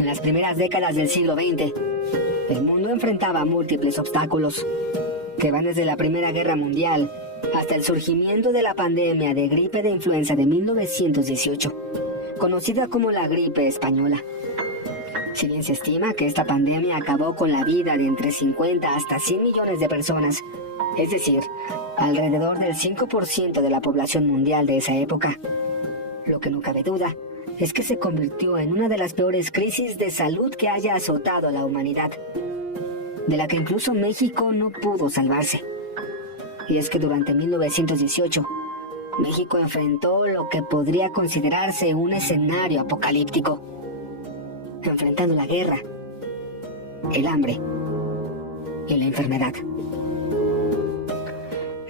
En las primeras décadas del siglo XX, el mundo enfrentaba múltiples obstáculos que van desde la Primera Guerra Mundial hasta el surgimiento de la pandemia de gripe de influenza de 1918, conocida como la gripe española. Si bien se estima que esta pandemia acabó con la vida de entre 50 hasta 100 millones de personas, es decir, alrededor del 5% de la población mundial de esa época, lo que no cabe duda es que se convirtió en una de las peores crisis de salud que haya azotado a la humanidad, de la que incluso México no pudo salvarse. Y es que durante 1918, México enfrentó lo que podría considerarse un escenario apocalíptico, enfrentando la guerra, el hambre y la enfermedad.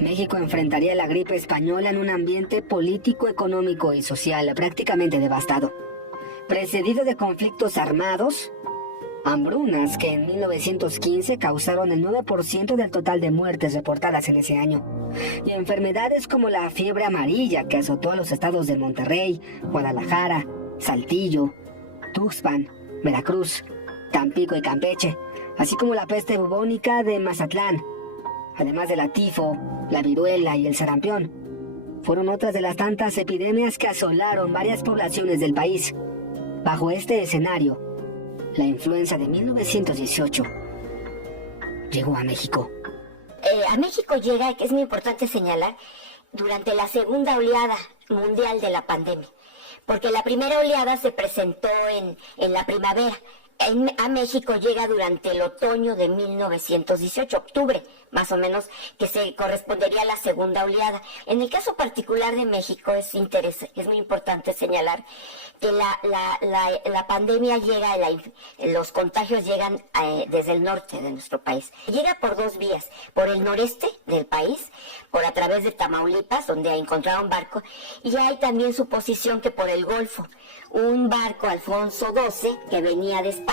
México enfrentaría la gripe española en un ambiente político, económico y social prácticamente devastado, precedido de conflictos armados, hambrunas que en 1915 causaron el 9% del total de muertes reportadas en ese año, y enfermedades como la fiebre amarilla que azotó a los estados de Monterrey, Guadalajara, Saltillo, Tuxpan, Veracruz, Tampico y Campeche, así como la peste bubónica de Mazatlán, además de la tifo, la viruela y el sarampión. Fueron otras de las tantas epidemias que asolaron varias poblaciones del país. Bajo este escenario, la influenza de 1918 llegó a México. A México llega, que es muy importante señalar, durante la segunda oleada mundial de la pandemia, porque la primera oleada se presentó en la primavera. A México llega durante el otoño de 1918, octubre, más o menos, que se correspondería a la segunda oleada. En el caso particular de México es muy importante señalar que la pandemia llega, los contagios llegan desde el norte de nuestro país. Llega por dos vías, por el noreste del país, por a través de Tamaulipas, donde encontraron barco, y hay también suposición que por el Golfo, un barco Alfonso XII que venía de España.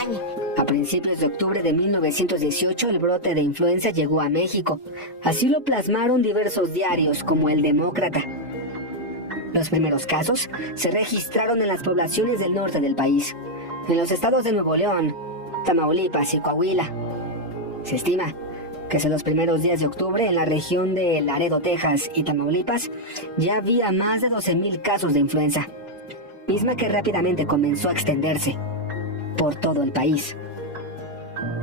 A principios de octubre de 1918, el brote de influenza llegó a México. Así lo plasmaron diversos diarios como El Demócrata. Los primeros casos se registraron en las poblaciones del norte del país, en los estados de Nuevo León, Tamaulipas y Coahuila. Se estima que en los primeros días de octubre en la región de Laredo, Texas y Tamaulipas ya había más de 12,000 casos de influenza, misma que rápidamente comenzó a extenderse por todo el país,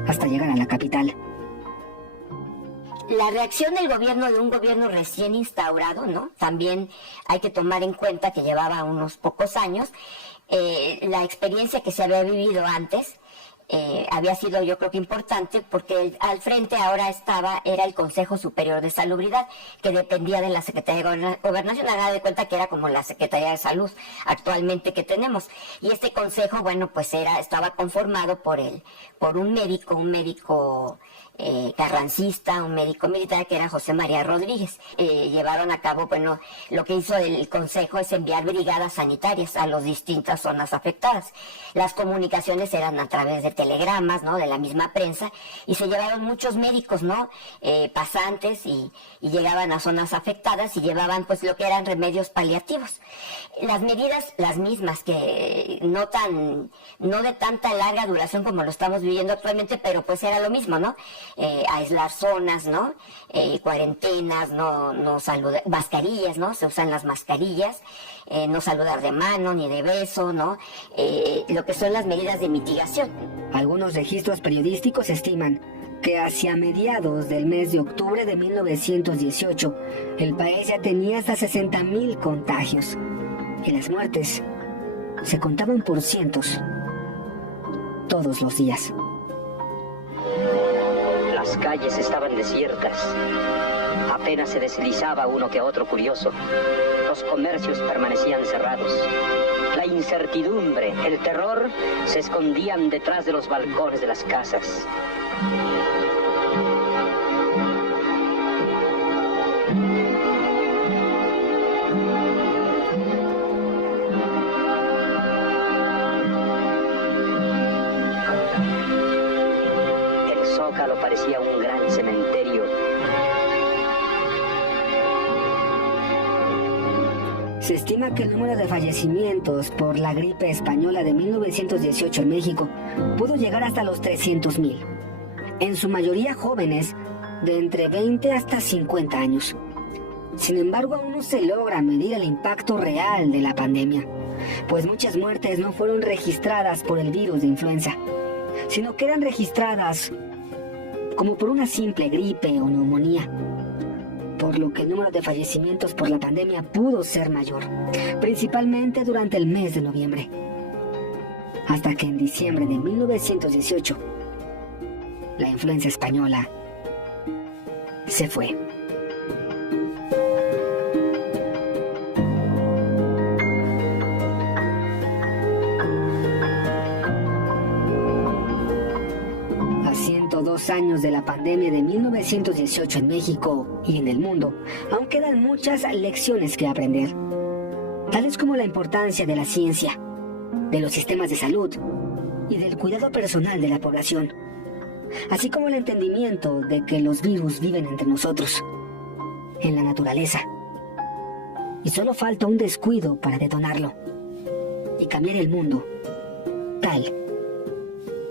hasta llegar a la capital. La reacción del gobierno, de un gobierno recién instaurado, ¿no? También hay que tomar en cuenta que llevaba unos pocos años, la experiencia que se había vivido antes, había sido, yo creo que importante, porque al frente ahora era el Consejo Superior de Salubridad, que dependía de la Secretaría de Gobernación. Haga de cuenta que era como la Secretaría de Salud actualmente que tenemos. Y este consejo, bueno, pues estaba conformado por un médico carrancista, un médico militar que era José María Rodríguez. Llevaron a cabo, bueno, lo que hizo el Consejo es enviar brigadas sanitarias a las distintas zonas afectadas. Las comunicaciones eran a través de telegramas, ¿no?, de la misma prensa, y se llevaron muchos médicos, ¿no?, pasantes, y llegaban a zonas afectadas y llevaban pues lo que eran remedios paliativos. Las medidas, las mismas, que no de tanta larga duración como lo estamos viviendo actualmente, pero pues era lo mismo, ¿no? Aislar zonas, ¿no? Cuarentenas, no saludar, mascarillas, ¿no? Se usan las mascarillas, no saludar de mano ni de beso, ¿no? Lo que son las medidas de mitigación. Algunos registros periodísticos estiman que hacia mediados del mes de octubre de 1918, el país ya tenía hasta 60,000 contagios, y las muertes se contaban por cientos, todos los días. Las calles estaban desiertas. Apenas se deslizaba uno que otro curioso. Los comercios permanecían cerrados. La incertidumbre, el terror se escondían detrás de los balcones de las casas. El Zócalo parecía un gran cementerio. Se Se estima que el número de fallecimientos por la gripe española de 1918 en México pudo llegar hasta los 300,000, en su mayoría jóvenes de entre 20 hasta 50 años. Sin embargo, aún no se logra medir el impacto real de la pandemia, pues muchas muertes no fueron registradas por el virus de influenza, sino que eran registradas como por una simple gripe o neumonía, por lo que el número de fallecimientos por la pandemia pudo ser mayor, principalmente durante el mes de noviembre, hasta que en diciembre de 1918, la influenza española se fue. A 102 años de la pandemia de 1918 en México y en el mundo, aún quedan muchas lecciones que aprender, tales como la importancia de la ciencia, de los sistemas de salud y del cuidado personal de la población, así como el entendimiento de que los virus viven entre nosotros, en la naturaleza, y solo falta un descuido para detonarlo y cambiar el mundo tal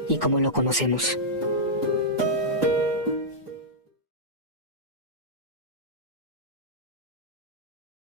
y como lo conocemos.